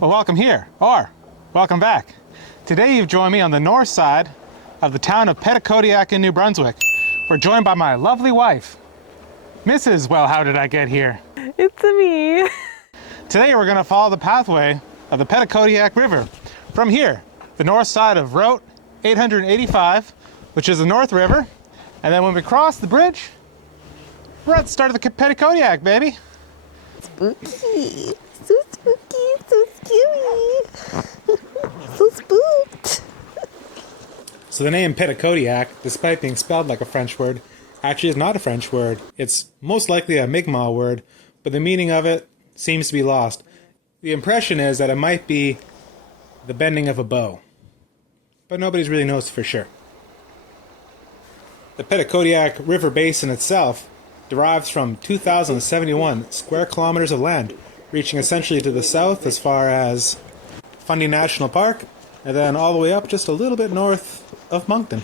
Well, welcome here, or welcome back. Today you've joined me on the north side of the town of Petitcodiac in New Brunswick. We're joined by my lovely wife, Mrs. Well, how did I get here? It's me. Today we're going to follow the pathway of the Petitcodiac River from here, the north side of Route 885, which is the North River, and then when we cross the bridge, we're at the start of the Petitcodiac, baby. Spooky. So spooky, so scary. So spooked. So the name Petitcodiac, despite being spelled like a French word, actually is not a French word. It's most likely a Mi'kmaq word, but the meaning of it seems to be lost. The impression is that it might be the bending of a bow, but nobody's really knows for sure. The Petitcodiac River basin itself derives from 2,071 square kilometers of land, reaching essentially to the south as far as Fundy National Park, and then all the way up just a little bit north of Moncton.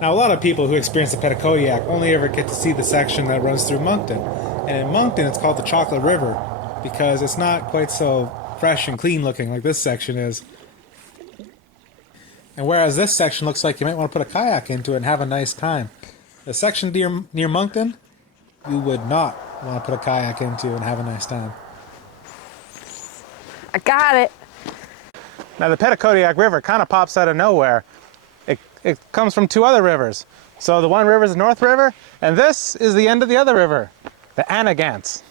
Now, a lot of people who experience the Petitcodiac only ever get to see the section that runs through Moncton. And in Moncton, it's called the Chocolate River because it's not quite so fresh and clean looking like this section is. And whereas this section looks like you might want to put a kayak into it and have a nice time, the section near Moncton, you would not want to put a kayak into and have a nice time. I got it. Now, the Petitcodiac River kind of pops out of nowhere. It comes from two other rivers. So the one river is the North River, and this is the end of the other river, the Annagants.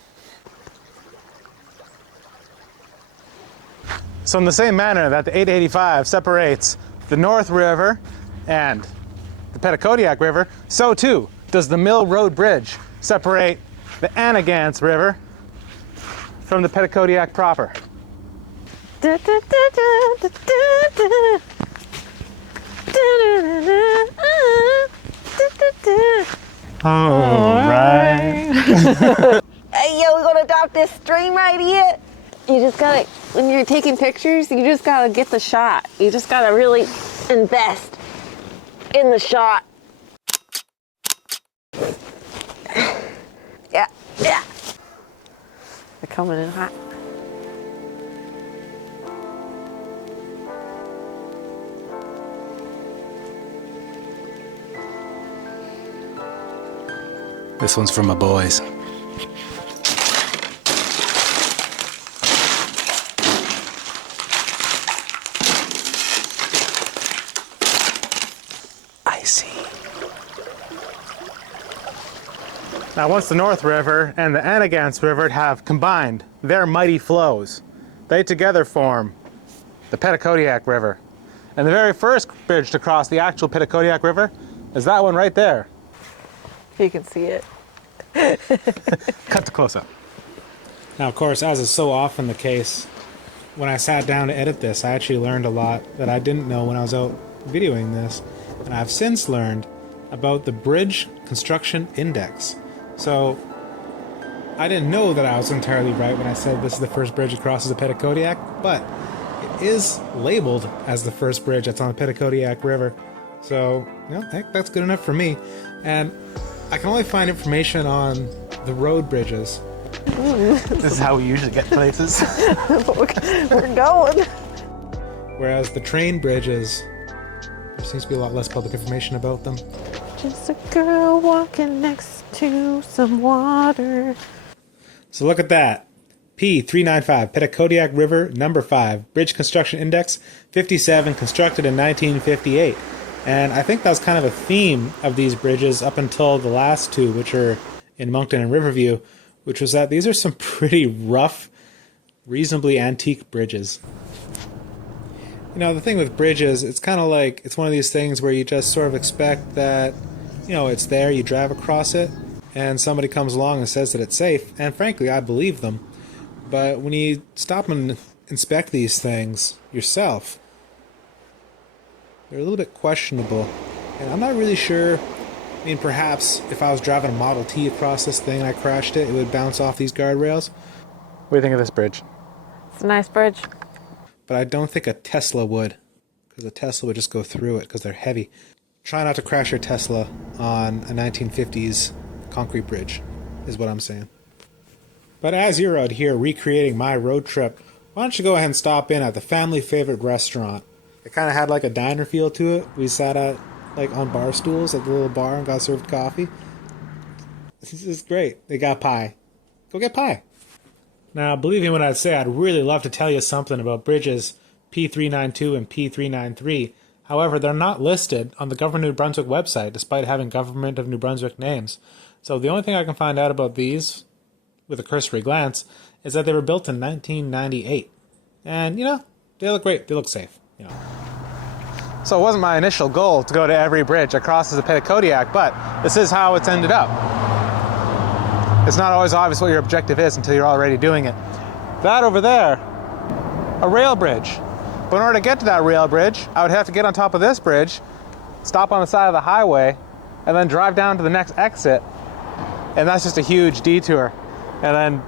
So in the same manner that the 885 separates the North River and the Petitcodiac River, so too does the Mill Road Bridge separate the Annagants River from the Petitcodiac proper. Da, da, da, da, da, da, da. Alright. Hey, yo, we're gonna adopt this stream right here. You just gotta, when you're taking pictures, you just gotta get the shot. You just gotta really invest in the shot. Yeah, yeah. They're coming in hot. This one's for my boys. Icy. Now, once the North River and the Annagants River have combined their mighty flows, they together form the Petitcodiac River. And the very first bridge to cross the actual Petitcodiac River is that one right there. You can see it. Cut to close up. Now, of course, as is so often the case, when I sat down to edit this, I actually learned a lot that I didn't know when I was out videoing this. And I've since learned about the Bridge Construction Index. So, I didn't know that I was entirely right when I said this is the first bridge that crosses the Petitcodiac, but it is labeled as the first bridge that's on the Petitcodiac River. So, heck, that's good enough for me. And I can only find information on the road bridges. This is how we usually get places. We're going. Whereas the train bridges, there seems to be a lot less public information about them. Just a girl walking next to some water. So look at that. P395, Petitcodiac River, number 5. Bridge Construction Index, 57, constructed in 1958. And I think that's kind of a theme of these bridges up until the last two, which are in Moncton and Riverview, which was that these are some pretty rough, reasonably antique bridges. You know, the thing with bridges, it's kind of like, it's one of these things where you just sort of expect that, it's there, you drive across it, and somebody comes along and says that it's safe, and frankly, I believe them. But when you stop and inspect these things yourself, they're a little bit questionable, and I'm not really sure. I mean, perhaps if I was driving a Model T across this thing and I crashed it, it would bounce off these guardrails. What do you think of this bridge? It's a nice bridge. But I don't think a Tesla would, because a Tesla would just go through it because they're heavy. Try not to crash your Tesla on a 1950s concrete bridge. is what I'm saying. But as you're out here recreating my road trip, why don't you go ahead and stop in at the family favorite restaurant? It kind of had like a diner feel to it. We sat at like on bar stools at the little bar and got served coffee. This is great. They got pie. Go get pie. Now, believe me when I say I'd really love to tell you something about bridges P392 and P393. However, they're not listed on the Government of New Brunswick website, despite having Government of New Brunswick names. So the only thing I can find out about these, with a cursory glance, is that they were built in 1998. And, you know, they look great. They look safe, you know. So it wasn't my initial goal to go to every bridge that crosses the Petitcodiac, but this is how it's ended up. It's not always obvious what your objective is until you're already doing it. That over there, a rail bridge. But in order to get to that rail bridge, I would have to get on top of this bridge, stop on the side of the highway, and then drive down to the next exit. And that's just a huge detour. And then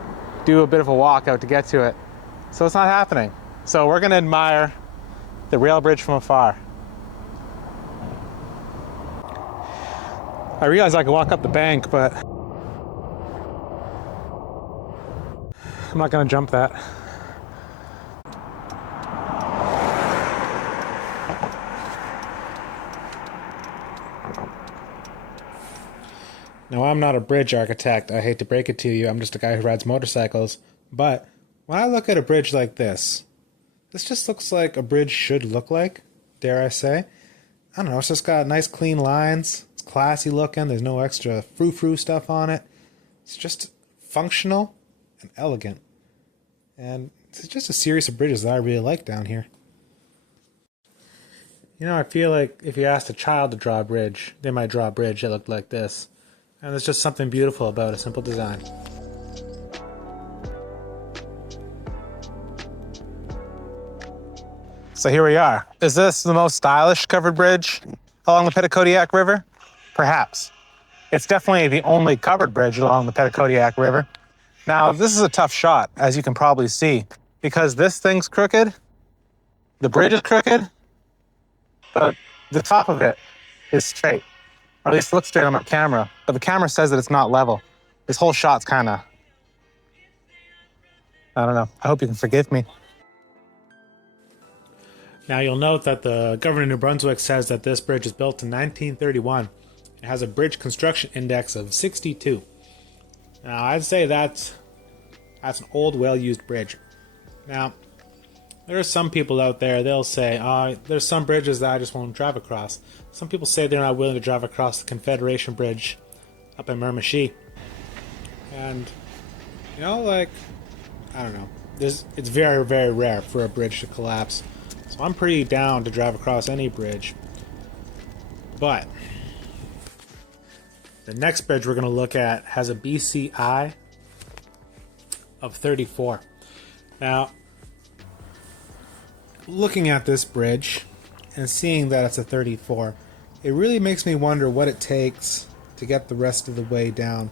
do a bit of a walk out to get to it. So it's not happening. So we're gonna admire the rail bridge from afar. I realized I could walk up the bank, but I'm not gonna jump that. Now, I'm not a bridge architect. I hate to break it to you. I'm just a guy who rides motorcycles. But when I look at a bridge like this just looks like a bridge should look like, dare I say. I don't know, it's just got nice clean lines. It's classy looking. There's no extra frou-frou stuff on it. It's just functional and elegant. And it's just a series of bridges that I really like down here. You know, I feel like if you asked a child to draw a bridge, they might draw a bridge that looked like this. And there's just something beautiful about a simple design. So here we are. Is this the most stylish covered bridge along the Petitcodiac River? Perhaps. It's definitely the only covered bridge along the Petitcodiac River. Now, this is a tough shot, as you can probably see, because this thing's crooked, the bridge is crooked, but the top of it is straight. Or at least it looks straight on my camera, but the camera says that it's not level. This whole shot's kind of, I don't know. I hope you can forgive me. Now you'll note that the Governor of New Brunswick says that this bridge is built in 1931. It has a bridge construction index of 62. Now I'd say that's an old, well-used bridge. Now, there are some people out there, they'll say, there's some bridges that I just won't drive across. Some people say they're not willing to drive across the Confederation Bridge up in Miramichi. And, you know, like, I don't know. It's very, very rare for a bridge to collapse. So I'm pretty down to drive across any bridge. But the next bridge we're going to look at has a BCI of 34. Now, looking at this bridge and seeing that it's a 34, it really makes me wonder what it takes to get the rest of the way down.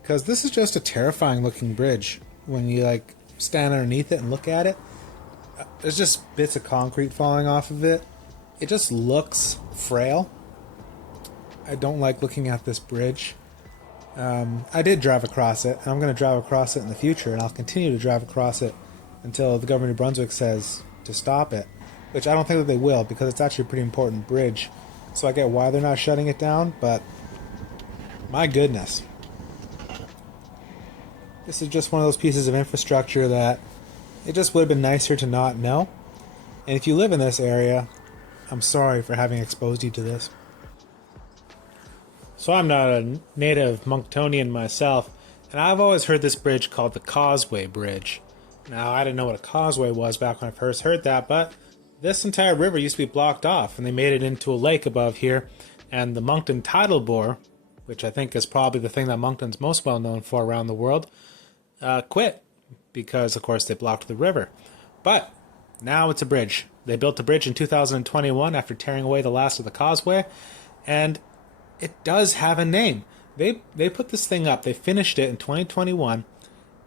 Because this is just a terrifying looking bridge when you like stand underneath it and look at it. There's just bits of concrete falling off of it. It just looks frail. I don't like looking at this bridge. I did drive across it, and I'm going to drive across it in the future, and I'll continue to drive across it until the Governor of New Brunswick says to stop it, which I don't think that they will, because it's actually a pretty important bridge. So I get why they're not shutting it down, but my goodness. This is just one of those pieces of infrastructure that it just would have been nicer to not know. And if you live in this area, I'm sorry for having exposed you to this. So I'm not a native Monktonian myself, and I've always heard this bridge called the Causeway Bridge. Now, I didn't know what a causeway was back when I first heard that, but this entire river used to be blocked off, and they made it into a lake above here, and the Moncton tidal bore, which I think is probably the thing that Moncton's most well known for around the world, quit, because, of course, they blocked the river. But now it's a bridge. They built a bridge in 2021 after tearing away the last of the causeway, and it does have a name. They put this thing up. They finished it in 2021,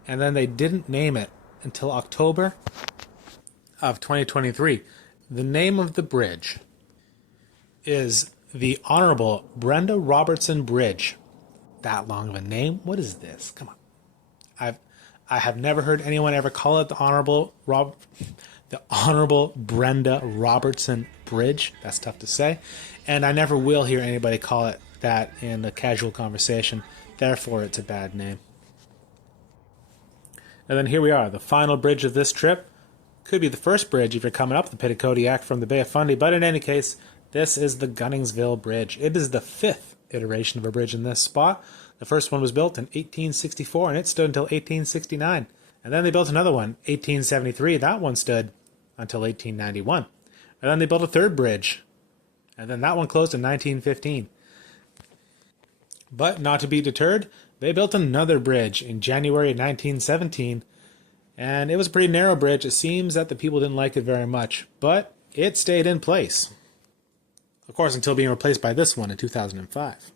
and then they didn't name it until October of 2023. The name of the bridge is the Honorable Brenda Robertson Bridge. that long of a name. What is this? Come on. I have never heard anyone ever call it the Honorable Brenda Robertson Bridge. That's tough to say. And I never will hear anybody call it that in a casual conversation. Therefore, it's a bad name. And then here we are, the final bridge of this trip. Could be the first bridge if you're coming up the Petitcodiac from the Bay of Fundy, but in any case, this is the Gunningsville Bridge. It is the 5th iteration of a bridge in this spot. The first one was built in 1864, and it stood until 1869. And then they built another one, 1873. That one stood until 1891. And then they built a third bridge, and then that one closed in 1915. But not to be deterred, they built another bridge in January 1917, and it was a pretty narrow bridge. It seems that the people didn't like it very much, but it stayed in place. Of course, until being replaced by this one in 2005.